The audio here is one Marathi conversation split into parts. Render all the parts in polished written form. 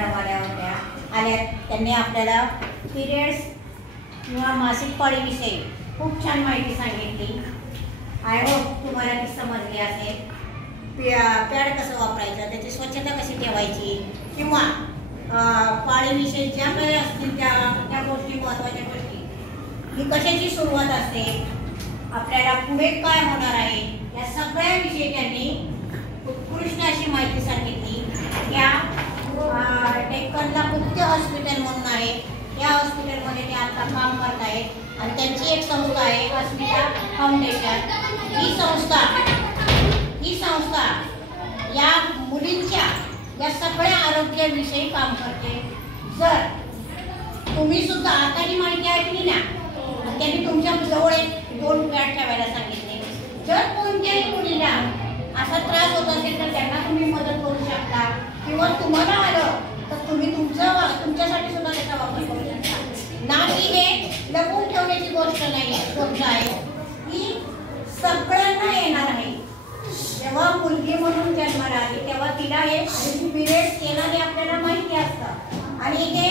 आल्या त्यांनी आपल्याला पिरियड्स किंवा मासिक पाळीविषयी खूप छान माहिती सांगितली। आय होप तुम्हाला ती समजली असेल। पॅड कसं वापरायचं, त्याची स्वच्छता कशी ठेवायची किंवा पाळीविषयी ज्या काही असतील त्या गोष्टी, महत्त्वाच्या गोष्टी, ही कशाची सुरुवात असते, आपल्याला पुढे काय होणार आहे, या सगळ्याविषयी त्यांनी उत्कृष्ट अशी माहिती सांगितली। त्या डेक्कनला मुख्य हॉस्पिटल म्हणून आहे, या हॉस्पिटलमध्ये ते आता काम करत आहेत आणि त्यांची एक संस्था आहे अस्मिता फाउंडेशन। ही संस्था या मुलींच्या या सगळ्या आरोग्याविषयी काम करते। जर तुम्ही सुद्धा आता ही माहिती ऐकली ना, त्यांनी तुमच्या जवळ 2 पॅड ठेवायला सांगितले। जर कोणत्याही मुलीला असा त्रास होत असेल तर त्यांना तुम्ही मदत करू शकता किंवा तुम्हाला आलं तर तुम्ही तुमच्यासाठी सुद्धा त्याचा वापर करू शकता। ना की हे लपवून ठेवण्याची गोष्ट आहे, ही सगळ्यांना येणार आहे। जेव्हा मुलगी म्हणून जन्माला आली तेव्हा तिला हे पिरियड्स येणार हे आपल्याला माहिती असतं आणि हे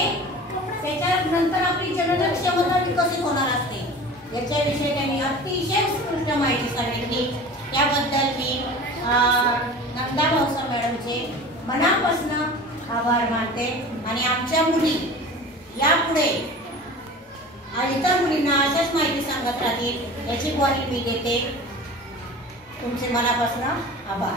त्याच्यानंतर आपली जनन क्षमता विकसित होणार असते। याच्याविषयी त्यांनी अतिशय उत्कृष्ट माहिती सांगितली। त्याबद्दल मी नंदा भाऊसा मॅडमचे मनापासून आभार मानते आणि आमच्या मुली यापुढे इतर मुलींना अशाच माहिती सांगत राहतील याची ग्वाही मी देते। तुमचे मनापासून आभार।